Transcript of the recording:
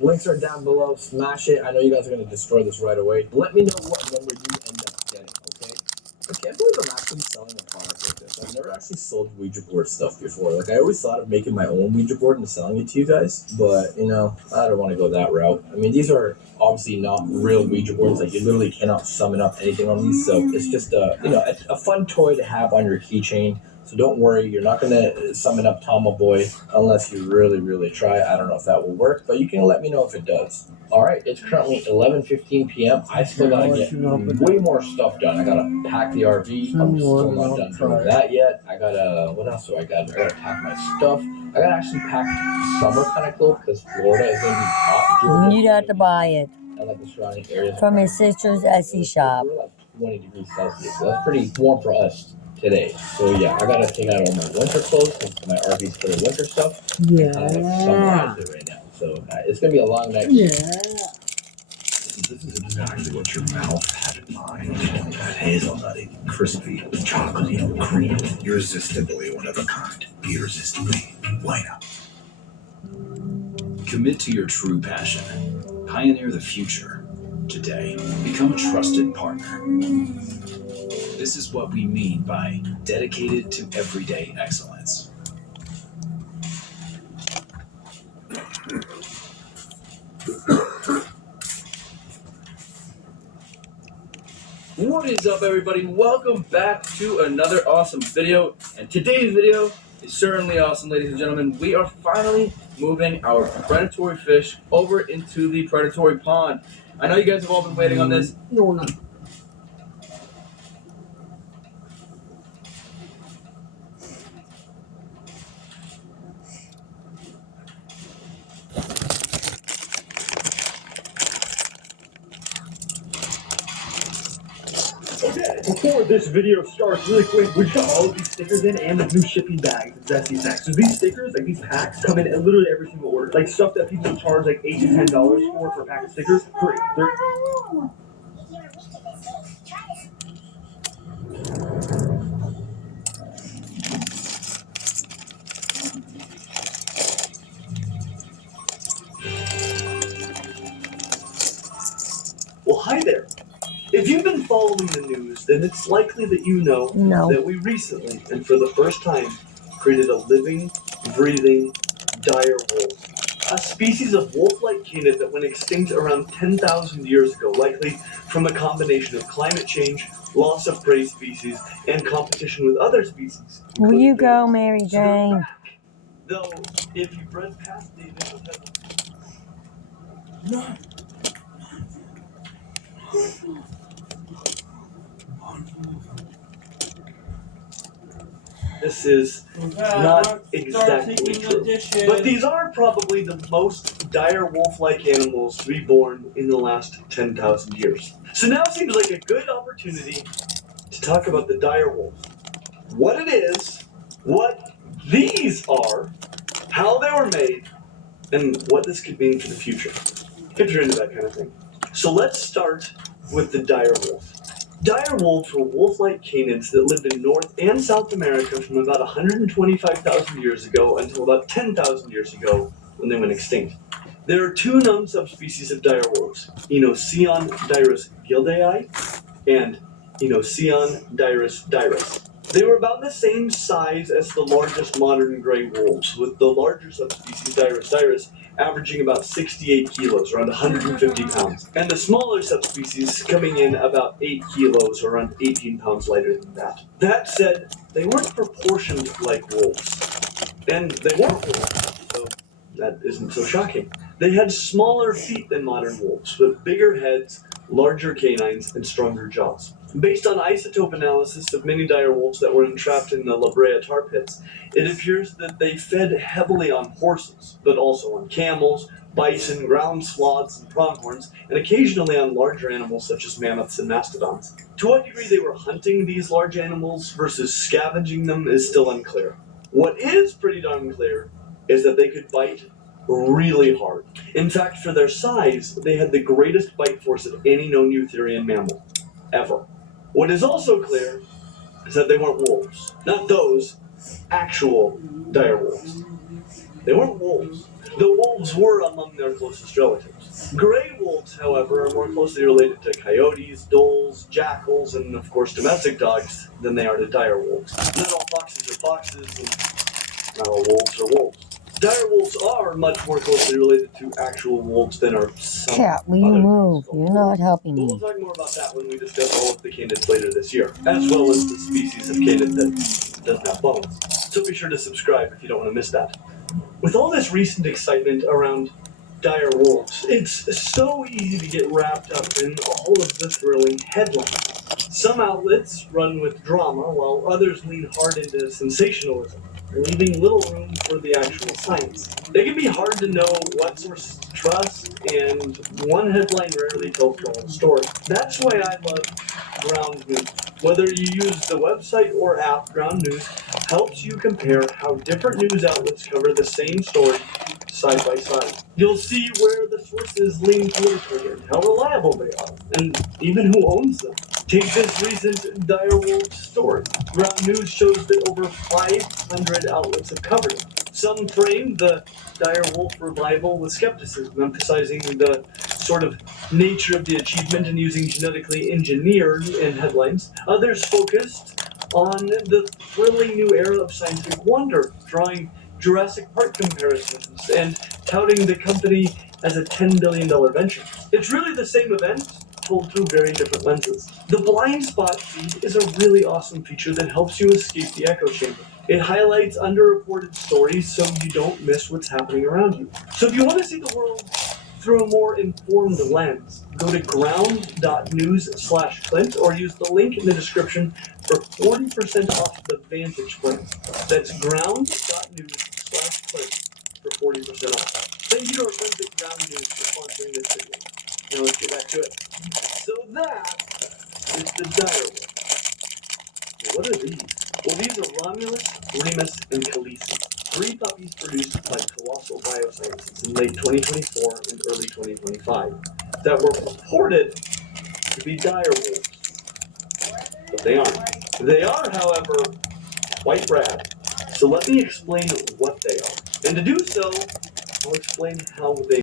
Links are down below. Smash it. I know you guys are going to destroy this right away. Let me know what number you end up getting, okay? I can't believe I'm actually selling a product like this. I've never actually sold Ouija board stuff before. Like, I always thought of making my own Ouija board and selling it to you guys, but, you know, I don't want to go that route. I mean, these are obviously not real Ouija boards. Like, you literally cannot summon up anything on these, so it's just a fun toy to have on your keychain. So don't worry, you're not going to summon up Tama Boy unless you really, really try. I don't know if that will work, but you can let me know if it does. All right, it's currently 11:15 p.m. I still got to get way more stuff done. I got to pack the RV. I'm still not done doing that yet. I got to, what else do I got? I got to pack my stuff. I got to actually pack summer kind of clothes because Florida is going to be hot. You'd have to buy it I like the surrounding areas from his sister's Etsy shop. We're like 20 degrees Celsius, so that's pretty warm for us today. So yeah, I gotta take out all my winter clothes because my RV's full of winter stuff. Yeah. I summarize it right now. So it's gonna be a long night. Yeah. This is exactly what your mouth had in mind. Hazelnutty, crispy, chocolatey, creamy, irresistibly one of a kind. Irresistibly. Light up. Commit to your true passion. Pioneer the future. Today, become a trusted partner. This is what we mean by dedicated to everyday excellence. What is up, everybody? Welcome back to another awesome video. And today's video is certainly awesome, ladies and gentlemen. We are finally moving our predatory fish over into the predatory pond. I know you guys have all been waiting on this. No, no. Okay, before this video starts, really quick, we just got all of these stickers in and the new shipping bags and Zesty snacks. So these stickers, like these packs, come in literally every single order. Like stuff that people charge like $8 to $10 for a pack of stickers, free. Well, hi there. If you've been following the news, then it's likely that you know that we recently, and for the first time, created a living, breathing, dire wolf. A species of wolf-like canid that went extinct around 10,000 years ago, likely from a combination of climate change, loss of prey species, and competition with other species. Will you go, Mary Jane? Though, if you bred past the initial This is not exactly true. But these are probably the most dire wolf-like animals to be born in the last 10,000 years. So now seems like a good opportunity to talk about the dire wolf. What it is, what these are, how they were made, and what this could mean for the future, if you're into that kind of thing. So let's start with the dire wolf. Dire wolves were wolf-like canids that lived in North and South America from about 125,000 years ago until about 10,000 years ago when they went extinct. There are two known subspecies of dire wolves, Enoceon dirus gildei and Enoceon dirus dirus. They were about the same size as the largest modern gray wolves, with the larger subspecies dirus dirus averaging about 68 kilos, around 150 pounds, and the smaller subspecies coming in about 8 kilos, or around 18 pounds lighter than that. That said, they weren't proportioned like wolves, and they weren't wolves, so that isn't so shocking. They had smaller feet than modern wolves, with bigger heads, larger canines, and stronger jaws. Based on isotope analysis of many dire wolves that were entrapped in the La Brea tar pits, it appears that they fed heavily on horses, but also on camels, bison, ground sloths, and pronghorns, and occasionally on larger animals such as mammoths and mastodons. To what degree they were hunting these large animals versus scavenging them is still unclear. What is pretty darn clear is that they could bite really hard. In fact, for their size, they had the greatest bite force of any known eutherian mammal, ever. What is also clear is that they weren't wolves. Not those actual dire wolves. They weren't wolves. The wolves were among their closest relatives. Gray wolves, however, are more closely related to coyotes, dholes, jackals, and of course domestic dogs than they are to dire wolves. Not all foxes are foxes, and not all wolves are wolves. Dire wolves are much more closely related to actual wolves than are some Cat, will you other move? kinds of You're not helping But we'll me. talk more about that when we discuss all of the canids later this year, as well as the species of canid that doesn't have bones. So be sure to subscribe if you don't want to miss that. With all this recent excitement around dire wolves, it's so easy to get wrapped up in all of the thrilling headlines. Some outlets run with drama, while others lean hard into sensationalism, leaving little room for the actual science. It can be hard to know what sources to trust, and one headline rarely tells the whole story. That's why I love Ground News. Whether you use the website or app, Ground News helps you compare how different news outlets cover the same story side by side. You'll see where the sources lean politically and how reliable they are, and even who owns them. Take this recent dire wolf story. Ground News shows that over 500 outlets have covered it. Some framed the dire wolf revival with skepticism, emphasizing the sort of nature of the achievement and using genetically engineered in headlines. Others focused on the thrilling new era of scientific wonder, drawing Jurassic Park comparisons and touting the company as a $10 billion venture. It's really the same event, told through very different lenses. The blind spot feed is a really awesome feature that helps you escape the echo chamber. It highlights underreported stories so you don't miss what's happening around you. So if you want to see the world through a more informed lens, go to ground.news/Clint or use the link in the description for 40% off the Vantage plan. That's ground.news/Clint for 40% off. Thank you to our friends at Ground News for sponsoring this video. Now let's get back to it. So that is the dire wolf. What are these? Well, these are Romulus, Remus, and Khaleesi. 3 puppies produced by Colossal Biosciences in late 2024 and early 2025 that were purported to be dire wolves. But they aren't. They are, however, quite rad. So let me explain what they are. And to do so, I'll explain how they